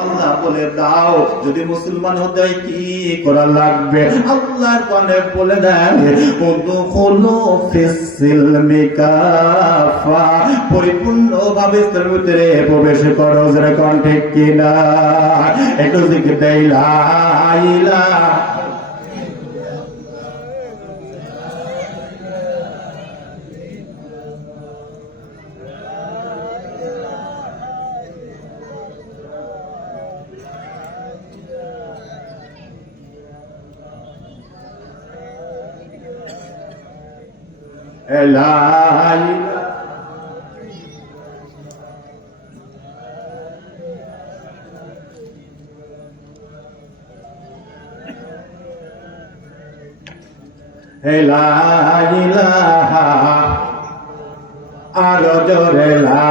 আল্লাহ বলে দাও যদি মুসলমান হতে হয় কি করা লাগবে। আল্লাহর কোরআনে বলে দেয় উদখুলু ফিস-সিলমি কাফা, পরিপূর্ণভাবে ইসলামের ভিতরে প্রবেশ করো। যারা কোন ঠিক কিনা একটু জিকির দেই লা ইলাহা লা ইলাহা লা ইলাহা, আরো জোরে লা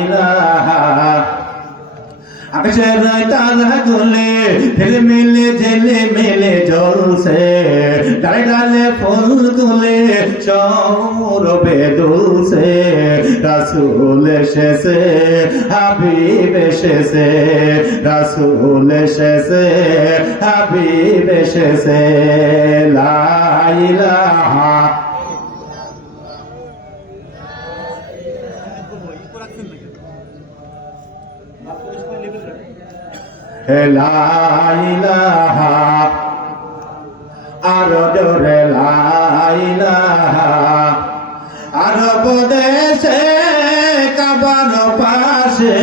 ইলাহা। আকাশের তারা গুলে ফেলে মেলে ঝেলে মেলে জ্বলছে, ডালে ডালে ফুল গুলে সৌরভে দুলছে। রাসূল এসেছে, হাবিব এসেছে, রাসূল এসেছে, হাবিব এসেছে। লা ইলাহা লা ইলাহা, আরো জোরে লা ইলাহা। আরব দেশে কাবার পাশে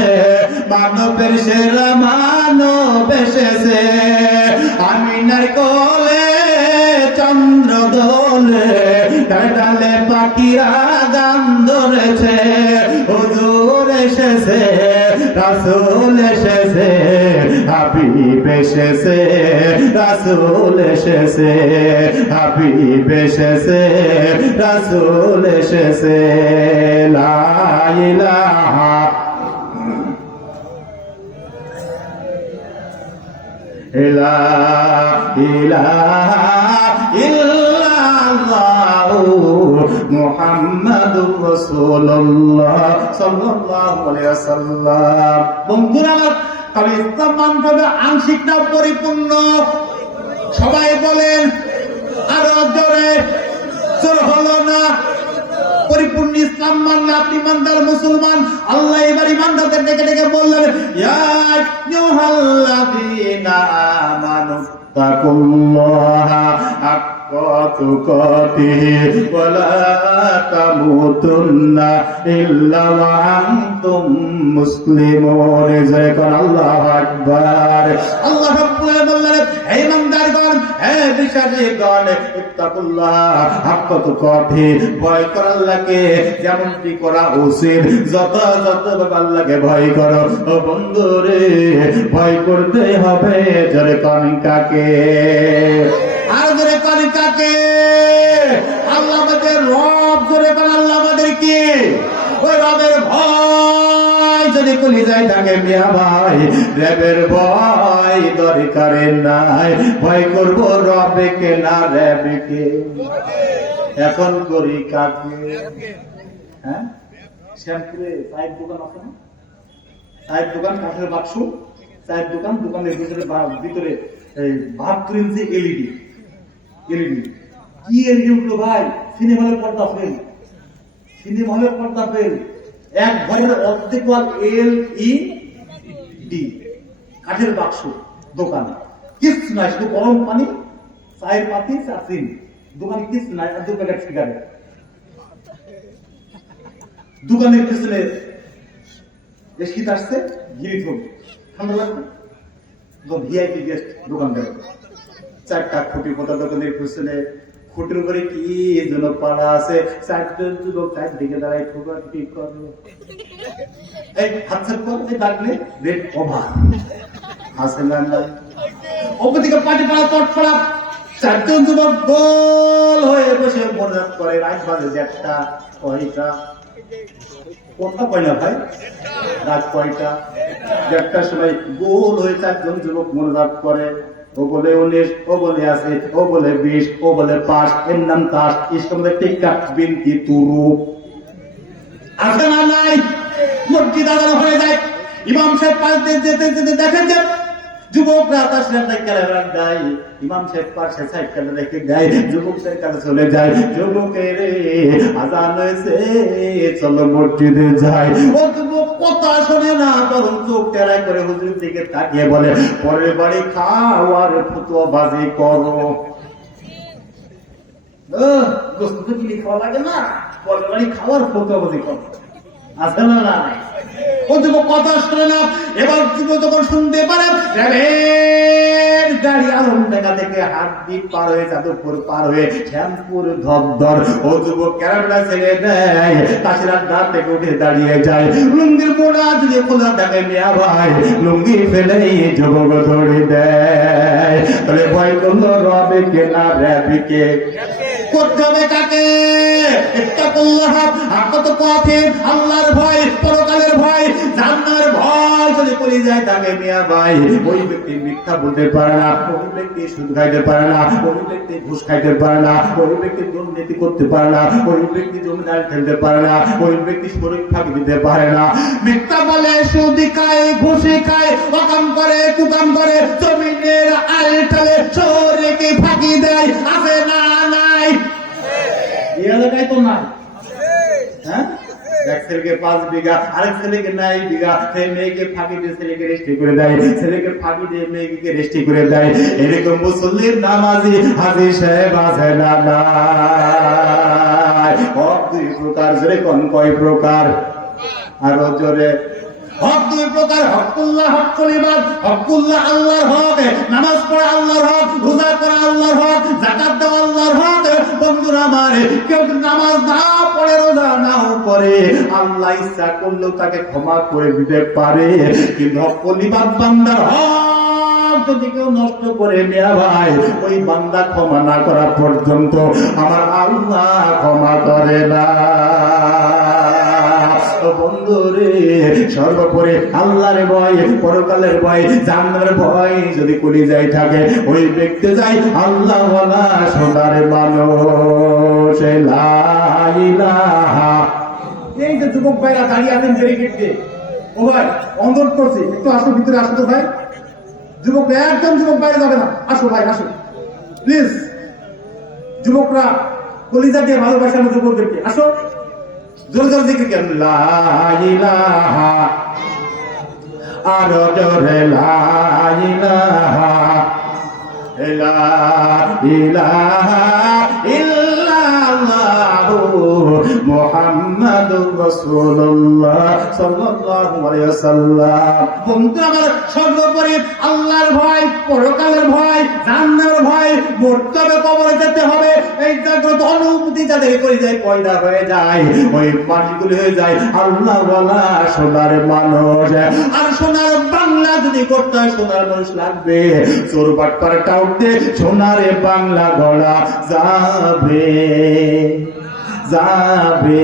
মানবের সেরা মানব এসেছে। আমিনার কোলে চন্দ্র দোলে, ডালে ডালে পাখিরা গান ধরেছে। হুজুর এসেছে, রাসূল এসেছে, হাবিব এসেছে, রাসূল এসেছে, হাবিব এসেছে, রাসূল এসেছে। লা ইলাহা লা ইলাহা ইল্লাল্লাহু মুহাম্মাদুর রাসূলুল্লাহ সাল্লাল্লাহু আলাইহি ওয়াসাল্লাম। বন্ধুরা আমার, তবে ইসলাম মানতে হবে আংশিক না পরিপূর্ণ? সবাই বলেন আরো জোরে। জোর হলো না? পরিপূর্ণ ইসলাম মানলে আপনি ইমানদার মুসলমান। আল্লাহ এবার ইমানদারদের ডেকে ডেকে বললেন ইয়া আইয়ুহাল্লাযীনা আমানু তাকুল্লাহা হাক্কা তুকাতিহি ওয়া লা তামুতুন্না ইল্লা ওয়া আনতুম মুসলিমুন। যখন আল্লাহু আকবার। আল্লাহ রাব্বুল আলামিন বললেন হে ইমানদারগণ, হে বিশ্বাসীগণ, ইত্তাকুল্লাহ হাক্কা তুকাতিহি, ভয় করো আল্লাহকে যেমনটি করা উচিত। যথাযথভাবে আল্লাহকে ভয় করো। ও বন্ধুরে, ভয় করতে হবে। জোরে কোন কাকে? আর জোরে কোন কাকে? আল্লাহ আমাদের রব। জোরে কোন আল্লাহ আমাদের কি? ওই রবের ভয় যদি কলিজায় থাকে মিয়া ভাই, রবের ভয় দরকারে নাই। ভয় করব রবকে না রবকে। এখন করি কাকে? হ্যাঁ, শ্যামপুরে চায়ের দোকান আছে না? চায়ের দোকান, কাঠের বাক্স, চায়ের দোকান, দোকানের ভিতরে 72 ইঞ্চি এলইডি। এলইডি কি এলইডি উঠলো ভাই? সিনেমা হলের পর্দা ফেল, সিনেমা হলের পর্দা ফেল। এক ঘরের অর্ধেক এলইডি, কাঠের বাক্স, দোকান কিছু নাই, শুধু গরম পানি, চায়ের পাতি, চা চিনি। দোকানে কিছু নাই, আর 2 প্যাকেট সিগারেট। দোকানের পিছনে শীত আসছে, গিরি থম, ঠান্ডা লাগবে, ভিআইপি গেস্ট দোকানদার। 4টা খুঁটি পোতা দোকানের পিছনে। খুঁটির উপরে কি যেন পাড়া আছে, 4জন যুবক চারদিকে দাঁড়ায় ঠোকাঠুকি করে। এই হাত সাপ করে ডাকলে রেড ওভার আছে না? ওপরদিকে পাটি পাড়া, পট পাড়া, 4জন যুবক গোল হয়ে বসে মোনাজাত করে। রাত বাজে 1টা, কয়টা? কোনটা কয় না ভাই? রাত কয়টা? 1টার সময় গোল হয়ে 4জন যুবক মোনাজাত করে। ও বলে 19, ও বলে 80, ও বলে 20, ও বলে 5। এর নাম তাস। ইসলামের টিকা বিনতি তুরু আছে না নাই? মসজিদ আজান হয়ে যায়, ইমাম সাহেব পাশ দিয়ে যেতে যেতে দেখেন যে যুবকরা তাসের ক্যালেন্ডার দেয়, ইমাম সাহেব পাশে সাইকেল রেখে দেয়, যুবকদের কাছে চলে যায়, যুবকের আজান হয়েছে চলো মসজিদে যাই। ও যুবক কথা শোনে না, তখন চোখ টেরাই করে হুজুর দিকে তাকিয়ে বলে পরের বাড়ি খাওয়ার ফতুয়া বাজি করো। গোস্ত তো কিনে খাওয়া লাগে না, পরের বাড়ি খাওয়ার ফতুয়া বাজি করো, আছে না না? ও যুবক কথা শোনে না। এবার যুবক যখন শুনতে পারে গাড়ি আলমডাঙ্গা থেকে হাতদ্বীপ পার হয়ে যাদবপুর পার হয়ে শ্যামপুর ধবধর, ও যুবক ক্যারামটা ছেড়ে দেয়, তাসিরার ধার থেকে উঠে দাঁড়িয়ে যায়, লুঙ্গির মোড়া যদি খোলা থাকে মিয়া ভাই, লুঙ্গি ফেলে যুবক ধরে দেয়। তাহলে ভয় করলো রবে কে না র্যাবিকে, করতে হবে কাকে? আল্লাহর ভয়, পরকালের ভয়, জান্নাতের ভয় যদি করে যায় তাকে মিয়া ভাই, ওই ব্যক্তি মিথ্যা বলতে পারে না, ওই ব্যক্তি সুদ খাইতে পারে না, ওই ব্যক্তি ঘুষ খাইতে পারে না, ওই ব্যক্তি দুর্নীতি করতে পারে না, ওই ব্যক্তি জমিদার খেলতে পারে না, ওই ব্যক্তি শরীর ফাঁকি দিতে পারে না। মিথ্যা বলে, সুদ খায়, ঘুষি খায়, অকাম করে, কুকাম করে, জমিনের আল টালে শরীরকে ফাঁকি দেয়, আছে না নাই? এই এলাকায় তো নাই। হ্যাঁ, এক ছেলেকে 5 বিঘা, আরেক ছেলেকে 9 বিঘা, সেই মেয়েকে ফাঁকি দিয়ে ছেলেকে রেস্টি করে দেয়, ছেলেকে ফাঁকি দিয়ে মেয়েকে রেস্টি করে দেয়। এরকম মুসল্লির নামাজি হাজি সাহেব আছে না নাই? হক 2 প্রকার, জোরে কোন কয় প্রকার? আরো জোরে। হক 2 প্রকার, হকুল্লাহ, হকুল ইবাদ। হকুল্লাহ আল্লাহর হক, নামাজ পড়া আল্লাহর হক, রোজা করা আল্লাহর হক, যাকাত দেওয়া আল্লাহর হক। বন্ধুরা আমার, কেউ নামাজ না পড়ে, রোজা নাও করে, আল্লাহ ইচ্ছা করলেও তাকে ক্ষমা করে দিতে পারে। কিন্তু হকুল ইবাদ বান্দার হক যদি কেউ নষ্ট করে মিয়া ভাই, ওই বান্দা ক্ষমা না করা পর্যন্ত আমার আল্লাহ ক্ষমা করে না। বন্ধুরে, সর্বোপরি আল্লাহর ভয়, পরকালের ভয়, জান্নাতের ভয় যদি করে যায় থাকে, ওই ব্যক্তি যায় আল্লাহ ওয়ালা সোনার মানুষ। লা ইলাহা। এই যে যুবক ভাইরা দাঁড়িয়ে আছেন ব্যারিকেড দিয়ে, ও ভাই অনুরোধ করছি একটু আসো, ভিতরে আসো তো ভাই। যুবক, একদম যুবক বাইরে যাবে না, আসো ভাই আসো প্লিজ। যুবকরা কলিজা দিয়ে ভালোবাসা না যুবকদেরকে, আসো জোরে জোরে জিকির করেন, লা ইলাহা, আরো জোরে লা ইলাহা, লা ইলাহা ইল্লাল্লাহু মুহাম্মাদুর রাসূলুল্লাহ সাল্লাল্লাহু আলাইহি ওয়াসাল্লাম। বন্ধু আমার, সর্বোপরি আল্লাহর ভয়, পরকালের ভয়, জান্নাতের ভয়, মরতে হবে, কবরে যেতে হবে, এই জাগ্রত অনুভূতি যাদের করে যায়, পয়দা হয়ে যায়, ওই মানুষগুলো হয়ে যায় আল্লাহ ওয়ালা সোনার মানুষ। আর সোনার বাংলা যদি করতে হয়, সোনার মানুষ লাগবে। চোর বাটপারটা উঠতে সোনারে বাংলা গলা যাবে যাবে।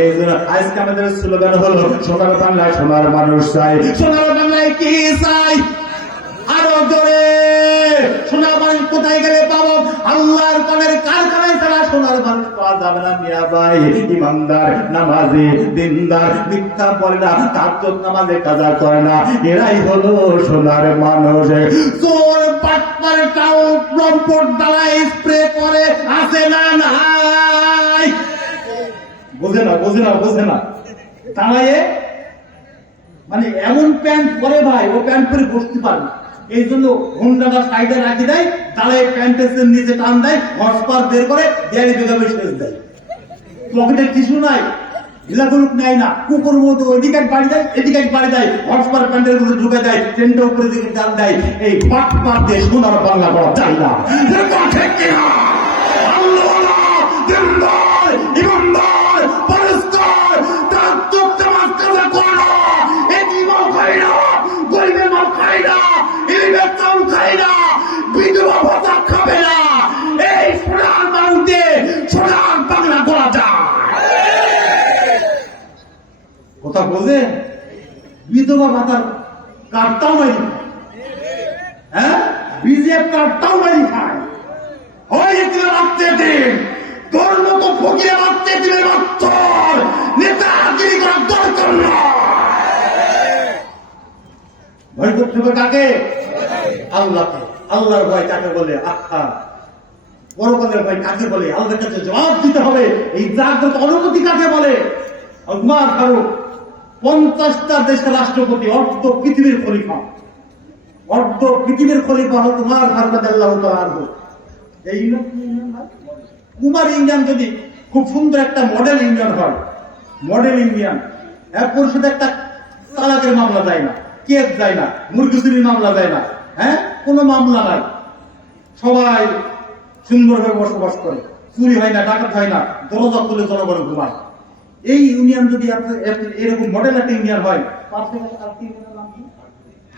এই জন্য আজকে আমাদের স্লোগান হলো সোনার বাংলায় সোনার মানুষ চাই। সোনার বাংলায় কি চাই? আরো জোরে। সোনার মানুষ কোথায় গেলে পাবো? আল্লাহর কানের কারখানায় ছাড়া সোনার মানুষ পাওয়া যাবে না মিয়া ভাই। ইমানদার, নামাজি, দিনদার, মিথ্যা বলে না, তাহাজ্জুদ নামাজে কাজা করে না, এরাই হলো সোনার মানুষ। চোর বাটপারটাও লম্পট দাঁড়ায় স্প্রে করে, আছে না নাই? বোঝে না বোঝে না বোঝে না, দাঁড়ায় মানে এমন প্যান্ট পরে ভাই, ও প্যান্ট পরে বসতে পারে না। এই জন্য হুন্ডাটা সাইডে রাখি দেয়, দাঁড়ায় প্যান্টের নিচে টান দেয়, হর্সপার বের করে দেয়ালি বেগাবে শেষ দেয়। পকেটে টিস্যু নাই, ঢিলাগুলুক নেয় না, কুকুর মতো ওইদিকে এক বাড়ি দেয়, এদিকে এক বাড়ি দেয়, হর্সপার প্যান্টের মধ্যে ঢুকে দেয়, ট্রেনটা উপরে দিকে টান দেয়। এই পাট পাট দিয়ে সোনার বাংলা করা যায় না। বিধবা ভাতা খাবে না, এই সোনার মানুষে সোনার বাংলা করা যায়। কথা বলছেন? বিধবা ভাতার কার্ডটাও মারি, হ্যাঁ, বিজেপি কার্ডটাও মারি খায়। হয়েছে রাখতে দিন, তোর মতো ফকিরে রাখতে দিলে মাত্র নেতাগিরি করার দরকার না। ভয় করতে হবে কাকে? আল্লাহকে। আল্লাহর ভয় কাকে বলে? আহা, পরকালের ভয় কাকে বলে? আল্লাহর কাছে জবাব দিতে হবে। এই জাগ্রত অনুভূতি কাকে বলে? উমর ফারুক 50টা দেশের রাষ্ট্রপতি, অর্ধ পৃথিবীর খলিফা, অর্ধ পৃথিবীর খলিফা হল উমর ফারুক রাদিয়াল্লাহু তাআলা আনহু। এই উমর ইন্ডিয়ান যদি খুব সুন্দর একটা মডেল ইন্ডিয়ান হয়, মডেল ইন্ডিয়ান, এরপর সাথে একটা তালাকের মামলা যায় না, কেস যায় না, মুরগি চুরির মামলা যায় না, হ্যাঁ, কোনো মামলা নাই, সবাই সুন্দরভাবে বসবাস করে, চুরি হয় না, ডাকাত হয় না, দরজা খুলে জনগণ ঘুমায়। এই ইউনিয়ন যদি এরকম মডেল একটা ইউনিয়ন হয়,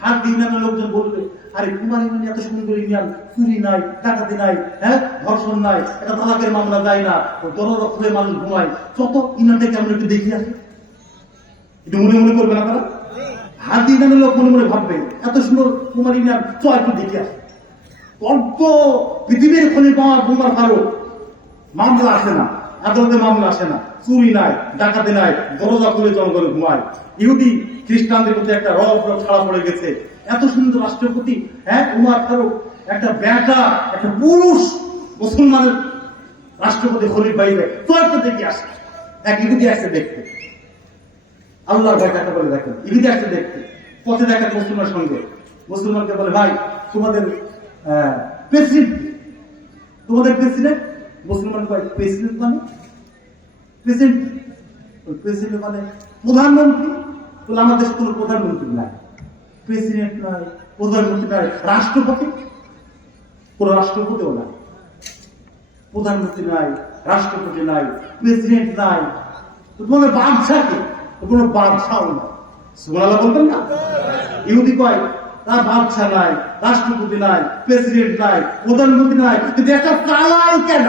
হাত ইউনিয়নের লোকজন বলবে, আরে কুমার ইউনিয়ন এত সুন্দর ইউনিয়ন, চুরি নাই, ডাকাতি নাই, হ্যাঁ, ধর্ষণ নাই, একটা তালাকের মামলা যায় না, দরজা খুলে মানুষ ঘুমায়, যত ইউনিয়নটাকে আমরা একটু দেখি আসি, একটু মনে মনে করবে না তারা? হাত ইউনিয়নের লোক মনে মনে ভাববে এত সুন্দর কুমার ইউনিয়ন, চ একটু দেখে আসে। অল্প পৃথিবীর খলিফা উমর ফারুক, মামলা আসে না, আদালতে মামলা আসে না, চুরি নাই, ডাকাতি নাই, দরজা খুলে জনগণ ঘুমায়। ইহুদি খ্রিস্টানদের প্রতি একটা রব ছাড়া পড়ে গেছে। এত সুন্দর রাষ্ট্রপতি, হ্যাঁ, উমর ফারুক, একটা বেটা, একটা পুরুষ মুসলমানের রাষ্ট্রপতি খলিফা হিসেবে তো দেখে আসে। এক ইহুদি আসছে দেখতে, আল্লাহর ভয় কাকে বলে দেখেন, ইহুদি আসছে দেখতে, পথে দেখা মুসলমানের সঙ্গে, মুসলমানকে বলে, ভাই তোমাদের প্রেসিডেন্ট, তোমাদের প্রেসিডেন্ট, মুসলমান কয় প্রেসিডেন্ট মানে প্রেসিডেন্ট, প্রেসিডেন্ট মানে প্রধানমন্ত্রী, বলে আমাদের কোনো প্রধানমন্ত্রী নাই, প্রেসিডেন্ট নাই, প্রধানমন্ত্রী নাই, রাষ্ট্রপতি, কোন রাষ্ট্রপতিও নাই, প্রধানমন্ত্রী নাই, রাষ্ট্রপতি নাই, প্রেসিডেন্ট নাই, তো তোমাদের বাদশাকে, কোনো বাদশাও নাই। সুবহানাল্লাহ বলবেন না? ইহুদি কয় তার বাদশা নাই, রাষ্ট্রপতি নাই, প্রেসিডেন্ট নাই, প্রধানমন্ত্রী নাই, কিন্তু একটা চালাই কেন?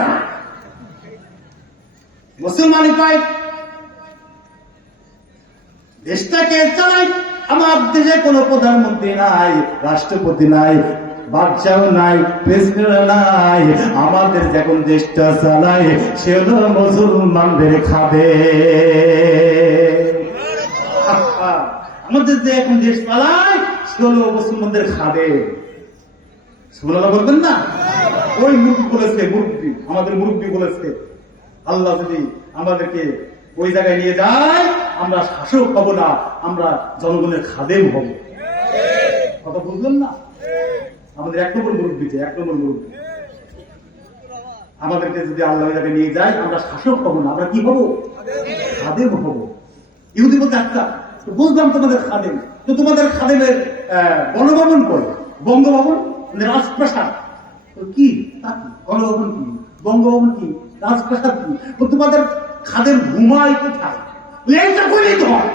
মুসলমানই কয় দেশটাকে চালাই, আমার দেশে কোনো প্রধানমন্ত্রী নাই, রাষ্ট্রপতি নাই, বাদশাও নাই, প্রেসিডেন্ট নাই, আমাদের যখন দেশটা চালায় সে হলো মুসলমানদের খাবে। আমাদের যে এখন দেশ চালায় সে হলো মুসলমানদের খাবে। সুবহানাল্লাহ বলবেন না? ওই মুরব্বি বলেছে, মুরব্বি, আমাদের মুরব্বি বলেছে, আল্লাহ যদি আমাদেরকে ওই জায়গায় নিয়ে যায়, আমরা শাসক হব না, আমরা জনগণের খাদেম হব। কথা বুঝলেন না? আমাদের 1 নম্বর মুরব্বি, 1 নম্বর মুরব্বি, আমাদেরকে যদি আল্লাহ ওই জায়গায় নিয়ে যায়, আমরা শাসক হব না, আমরা কি হব? খাদেম হব। ইহুদি বলতে, আচ্ছা বুঝলাম তোমাদের খাদেম, তো তোমাদের খাদেমের গণভবন কই? বঙ্গভবন, রাজপ্রাসাদ কি? গণভবন কি? বঙ্গভবন কি? রাজপ্রাসাদ কি? তোমাদের খাদেম ঘুমায় কোথায়? এইটা করলেই তো হয়।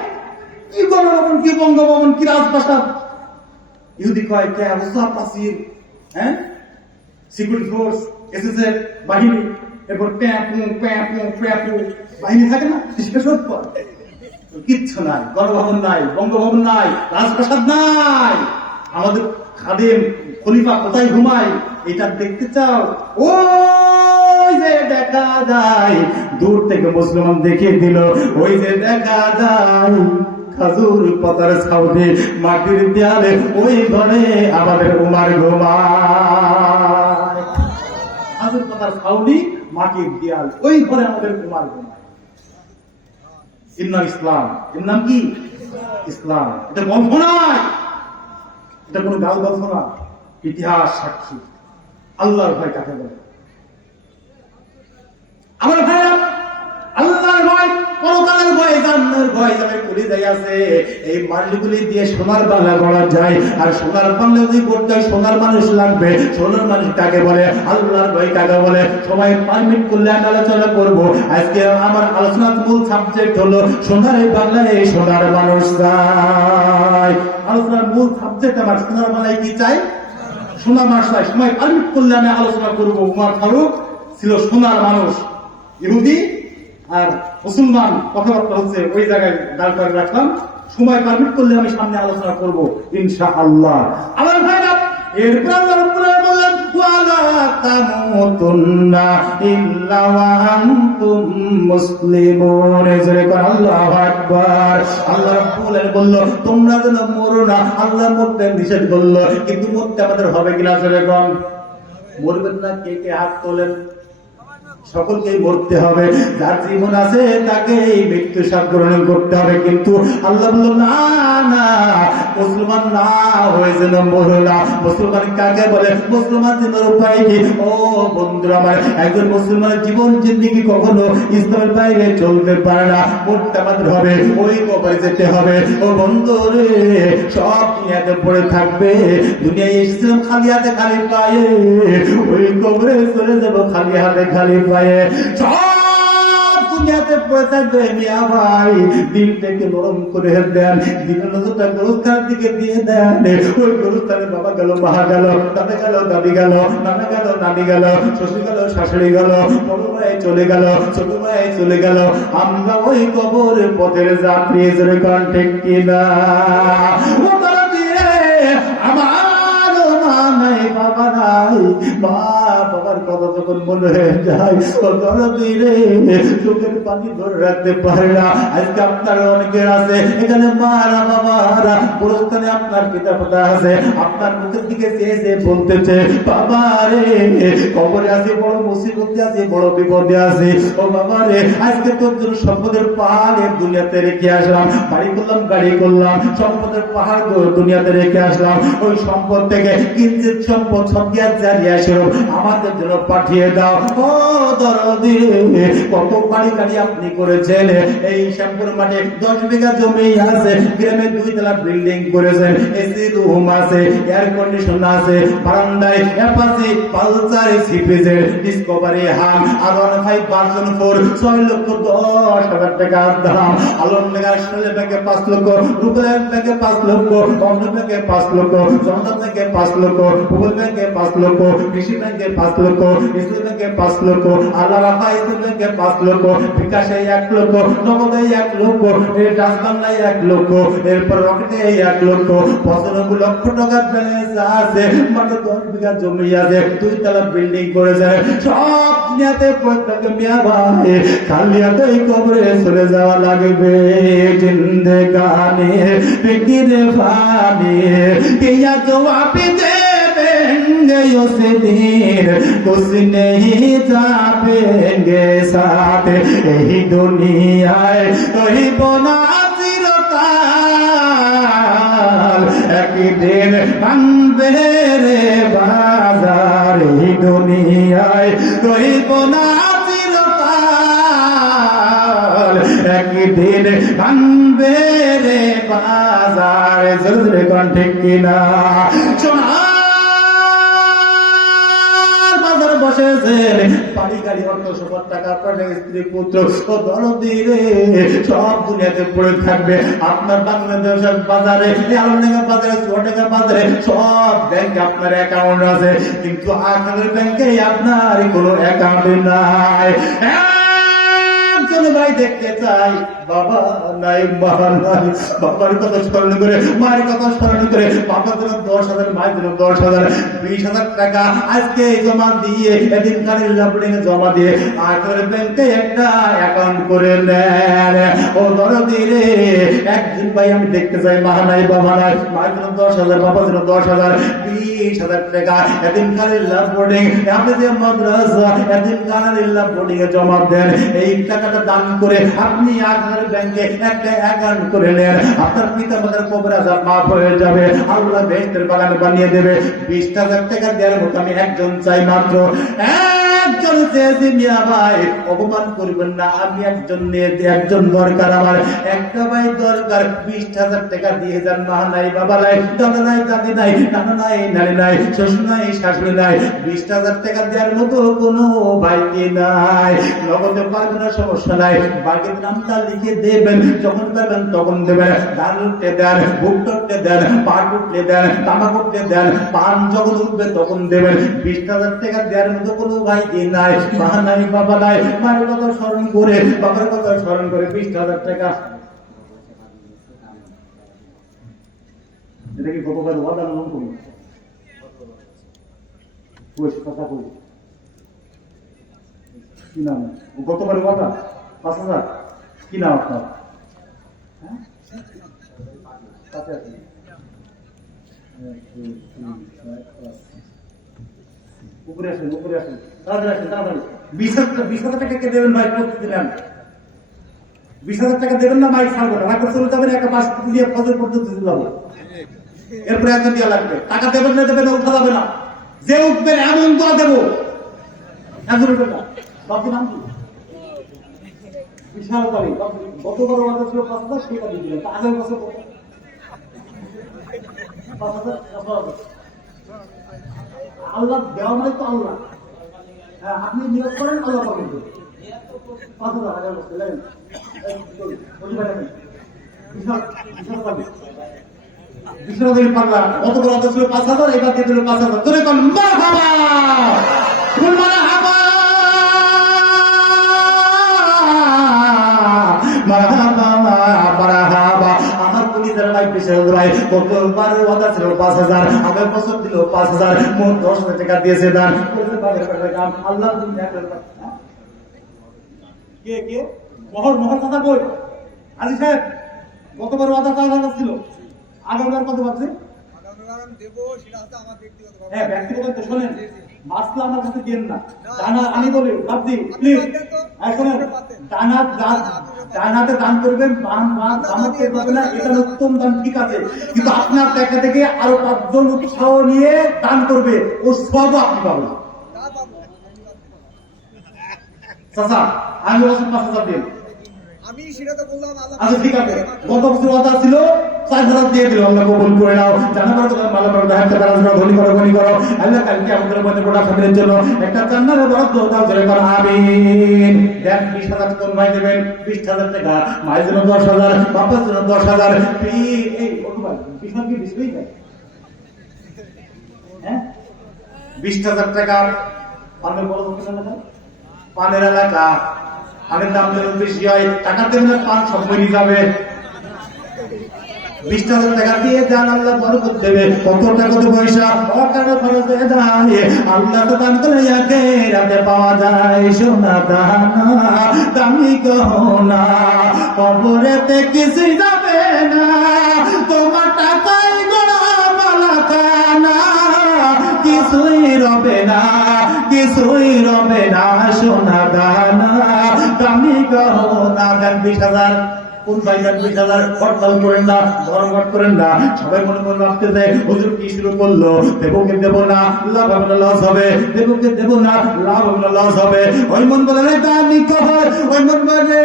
কি গণভবন, কি বঙ্গভবন, কি রাজপ্রাসাদ? ইহুদি কয় কে অবস্থা পাসির, হ্যাঁ, সিকিউরিটি ফোর্স, এসএসএফ বাহিনী, এরপর প্যাপু প্যাপু প্যাপু বাহিনী থাকে না, সেসব করে কিচ্ছু নাই, গণভবন নাই, বঙ্গভবন নাই, রাজপ্রাসাদ নাই। আমাদের খাদেম খলিফা কোথায় ঘুমায় এটা দেখতে চাও? ওই যে দেখা যায়, দূর থেকে মুসলমান দেখিয়ে দিল, ওই যে দেখা যায় খাজুর পাতার ছাউনি, মাটির দেয়ালে, ওই ঘরে আমাদের উমার ঘুমায়। খাজুর পাতার ছাউনি, মাটির দেয়াল, ওই ঘরে আমাদের উমার ঘুমায়। এর নাম ইসলাম। এর নাম কি? ইসলাম। এটা গল্প নয়, এটা কোন গাল গল্প না, ইতিহাস সাক্ষী। আল্লাহর ভয় কাকে বলে? আমার ভাইরা, আল্লাহর ভয়, পরকালের ভয়, জান্নাতের ভয় যাদের কলিজায় আছে, এই মাটিগুলি দিয়ে সোনার বাংলা গড়া যায়। আর সোনার বাংলা যদি করতে হয়, সোনার মানুষ লাগবে। সোনার মানুষ কাকে বলে? আল্লাহর ভয় কাকে বলে? সবাই পারমিট করলে আমি আলোচনা করবো। আজকে আমার আলোচনার মূল সাবজেক্ট হলো সোনার বাংলায় সোনার মানুষ চাই। আলোচনার মূল সাবজেক্ট আমার সোনার বাংলায় কি চাই? সোনার মানুষ চাই। সময় পারমিট করলে আমি আলোচনা করবো। উমর ফারুক ছিল সোনার মানুষ। ইহুদি আর মুসলমান কথাবার্তা হচ্ছে, ওই জায়গায় দাঁড় করে রাখলাম। সময় পারমিট করলে আমি সামনে আলোচনা করবো ইনশাআল্লাহ। আমার ভাইরা, এরপর আল্লাহ রাব্বুল আলামিন বললেন ওয়ালা তামুতুন্না ইল্লা ওয়া আনতুম মুসলিমুন। জোরে করে আল্লাহু আকবার। আল্লাহ রাব্বুল আলামিন বলল তোমরা যেন মরো না, আল্লাহ মরতে নিষেধ করলো, কিন্তু মরতে আমাদের হবে কিনা জোরে কোন? মরবেন না কে কে হাত তোলেন? সকলকেই মরতে হবে, যার জীবন আছে তাকে এই মৃত্যু স্বাদ গ্রহণ করতে হবে। কিন্তু আল্লাহ বলল না না, মুসলমান না হয়ে যেন মরো না। মুসলমান কাকে বলে? মুসলমান জীবনের উপায় কি? ও বন্ধুরা আমার, একজন মুসলমানের জীবন জিন্দেগি কখনো ইসলামের বাইরে চলতে পারে না। মরতে আমাদের হবে, ওই কবরে যেতে হবে। ও বন্ধু রে, সব দুনিয়াতে পড়ে থাকবে, দুনিয়ায় এসেছিলাম খালি হাতে খালি পায়ে, ওই কবরে চলে যাবো খালি হাতে খালি পায়ে। সব দুনিয়াতে পড়ে থাকবে মিয়া ভাই, দিনটাকে নরম করে দেন, দিনের নজরটা গোরস্থানের দিকে দিয়ে দেন। ওই গোরস্থানে বাবা গেল, মা গেল, দাদা গেল, দাদি গেল, নানা গেল, নানি গেল, শ্বশুর গেল, শাশুড়ি গেল, বড় ভাই চলে গেল, ছোট ভাই চলে গেল, আমরা ওই কবরের পথের যাত্রী। জোরে কোন ঠিক কিনা? আমার মা নাই, বাবা নাই, মা বাবার কথা যখন মনে হয়ে যায়, রে চোখের পানি ধরে রাখতে পারে না। আজকে আপনার অনেকের আছে এখানে মারা বাবারা, পুরস্থানে আপনার পিতা মাতা আছে, আপনার মুখের দিকে চেয়ে চেয়ে বলতেছে বাবা রে কবরে আছে, বড় মুসিবতে আছে, বড় বিপদে আছে। ও বাবা রে, আজকে তোর জন্য সম্পদের পাহাড় দুনিয়াতে রেখে আসলাম, বাড়ি করলাম, গাড়ি করলাম, সম্পদের পাহাড় দুনিয়াতে রেখে আসলাম। ওই সম্পদ থেকে কিঞ্চিত সম্পদ সদকায়ে জারিয়া স্বরূপ আমাদের জন্য পাঠিয়ে দাও। ও দরদি, কত বাড়ি গাড়ি আপনি করেছেন, এই শ্যামপুর মাঠে 10 বিঘা জমি আছে, গ্রামে 2 তলা বিল্ডিং করেছেন, এসি রুম আছে, এয়ার কন্ডিশন আছে, বারান্দায় অ্যাপাচি পালসার সিপিজের ডিসকভারি হাম আর 15 ভার্সন 4 6,10,000 টাকা দাম। আলম মেগা সোনালী ব্যাংকে 5 লক্ষ, রূপালী ব্যাংকে 5 লক্ষ, অন্য ব্যাংকে 5 লক্ষ, জনতা ব্যাংকে 5 লক্ষ, ভূগোল ব্যাংকে 5 লক্ষ, কৃষি ব্যাংকে 5 লক্ষ, ইসলাম ব্যাংকে 5 লক্ষ, আল্লাহ রাফা ইসলাম ব্যাংকে 5 লক্ষ, বিকাশে 1 লক্ষ, নগদে 1 লক্ষ, ডাচ বাংলায় 1 লক্ষ, এরপর রকেটে 1 লক্ষ, 95 লক্ষ টাকা ব্যালেন্স আছে। মাত্র 10 বিঘা জমি আছে, 2 তলা বিল্ডিং করেছে। সব দুনিয়াতে প্রত্যেক মিয়া ভাই খালি হাতে কবরে চলে যাওয়া লাগবে। জিন্দেগানি ফিকিরে ফানি কিয়া জবাব देंगे उस दिन, कुछ नहीं जाएंगे साथ, यही दुनिया है वही बना चिरकाल, एक दिन भांगबे रे बाजार, यही दुनिया है वही बना चिरकाल, एक दिन भांगबे रे बाजार। जरूर कौन ठीक किना বসেছেন, বাড়ি গাড়ি অর্থ সম্পদ টাকা পয়সা স্ত্রী পুত্র ও দরদি রে সব দুনিয়াতে পড়ে থাকবে। আপনার বাংলাদেশের বাজারে, আলমডাঙ্গা বাজারে, চুয়াডাঙ্গা বাজারে সব ব্যাংকে আপনার অ্যাকাউন্ট আছে, কিন্তু আখেরের ব্যাংকে আপনার কোনো অ্যাকাউন্ট নাই। ভাই দেখতে চাই বাবা নাই, মা নাই, বাবার কথা স্মরণ করে, মায়ের কথা স্মরণ করে, বাবার জন্য 10,000, মায়ের জন্য 10,000, 20,000 টাকা আজকে জমা দিয়ে, এদিন কানের লাভলিং জমা দিয়ে আখেরের ব্যাংকে একটা অ্যাকাউন্ট করে নেন। ও দরদি রে, একদিন ভাই আমি দেখতে চাই মা নাই, বাবা নাই, মায়ের জন্য 10,000, বাবার জন্য 10,000, 20,000 টাকা এদিন কানের লাভলিং, আপনি যে মাদ্রাসা এদিন কানের লাভলিং এ জমা দেন, এই টাকাটা দান করে আপনি আখেরের ব্যাংকে একটা অ্যাকাউন্ট করে নেন, আপনার পিতা মাতার কবর আযাব মাফ হয়ে যাবে, আল্লাহ বেহেশতের বাগান বানিয়ে দেবে। 20,000 টাকা দেওয়ার মতো আমি একজন চাই, মাত্র একজন চেয়েছি। মিয়া ভাই অপমান করবেন না, আমি একজন দরকার, আমার একটা ভাই দরকার। 20,000 টাকা দিয়ে যান। মা নাই, বাবা নাই, দাদা নাই, দাদি নাই, নানা নাই, নানি নাই, শ্বশুর নাই, শাশুড়ি নাই, 20,000 টাকা দেওয়ার মতো কোনো ভাই কি নাই? নগদে পারবেন না, সমস্যা নাই, বাড়ির নামটা লিখে দেবেন, যখন পারবেন তখন দেবেন। ধান উঠতে দেন, ভুট্টা উঠতে দেন, পাট উঠতে দেন, তামাক উঠতে দেন, পান যখন উঠবে তখন দেবেন। 20,000 টাকা দেওয়ার মতো কোনো ভাই কি নাই? মা নাই, বাবা নাই, মায়ের কথা স্মরণ করে, বাবার কথা স্মরণ করে 20,000 টাকা। এটা কি কত কাজ ওয়াদা নাম করি? কথা কই কি নাম গতবারের কথা 5,000 কি নাম আপনার হ্যাঁ কাছে আছে উপরে আসেন তাড়াতাড়ি 20,000 টাকা কে দেবেন ভাই প্রতিদিন 20,000 টাকা দেবেন না মাইক ছাড়বো না হয়তো চলে যাবেন একটা মাস দিয়ে ফজর পর্যন্ত যাবো এরপরে একজন দেওয়া লাগবে টাকা দেবেন না উঠা যাবে না যে উঠবেন এমন দোয়া দেবো একজন উঠবে না বাকি নাম কি বিশাল তারিখ কত বড় কথা ছিল 5,000 সেটা দিয়ে দিলেন আগের বছর 5,000 আল্লাহ দেওয়া মানে তো আল্লাহ হ্যাঁ আপনি নিয়োগ করেন আল্লাহ পাবেন 5,000 হাজার বছর লাগেন বিশ্বনাথ পাগলা কত বড় কথা ছিল 5,000 এবার দিয়ে দিল 5,000 তোরে কোন মারহাবা কোন মারহাবা মারহাবা মারহাবা আমার কলিজার ভাই বিশ্বনাথ ভাই কতবার ওয়াদা ছিল 5,000 আগের বছর দিল 5,000 মোট 10,000 টাকা দিয়েছে দান বলতে পারে আল্লাহ তুমি কে মোহর কথা কই আজি সাহেব কতবার ওয়াদা ছিল আগামীবার কত ভাবছে হ্যাঁ ব্যক্তিগত তো শোনেন মাসলা আমার কাছে দেন না দানা আমি বলি ভাবছি প্লিজ শোনেন দানাতে দান করবেন বামাতে করবেন না এটা উত্তম দান ঠিক আছে কিন্তু আপনার টাকা থেকে আরো 5 জন উৎসাহ নিয়ে দান করবে ও সব আপনি পাবেন চাচা আমি বলছি 5,000 দিন আমি সেটা তো বললাম আচ্ছা ঠিক আছে গত বছর ওয়াদা ছিল 4,000 দিয়ে দিল আল্লাহ কবুল করে নাও জানাবার কথা মালা করো হাতে কাজ করো ধনী করো আল্লাহ কালকে আমাদের মধ্যে গোটা ফ্যামিলির জন্য একটা জান্নাতের বরাদ্দ দাও জোরে করো আমিন দেন 20,000 কোন ভাই দেবেন 20,000 টাকা মায়ের জন্য 10,000 বাবার জন্য 10,000 এই কত ভাই 20,000 কি বেশি হয়ে যায় হ্যাঁ 20,000 টাকা পানের বড় দোকান না পানের এলাকা পানের দাম যেন বেশি হয় টাকা দেবেন পান সব মরে যাবে 20,000 টাকা দিয়ে দান আল্লাহ বরকত দেবে কত টাকা কত পয়সা অকারণ খরচ হয়ে যায় আল্লাহ তো দান করে আখিরাতে পাওয়া যায় সোনা দানা দামি গহনা কবরেতে কিছু যাবে না তোমার টাকাই গোড়া মালা খানা কিছুই রবে না সোনা দানা দামি গহনা দেন 20,000 কোন ভাইজান 20,000 হরতাল করেন না ধর্মঘট করেন না সবাই মনে মনে ভাবতেছে হুজুর কি শুরু করলো দেবকে দেব না লাভ হবে না লস হবে দেবকে দেব না লাভ হবে না লস হবে ওই মন বলে দামি কহর ওই মন বলে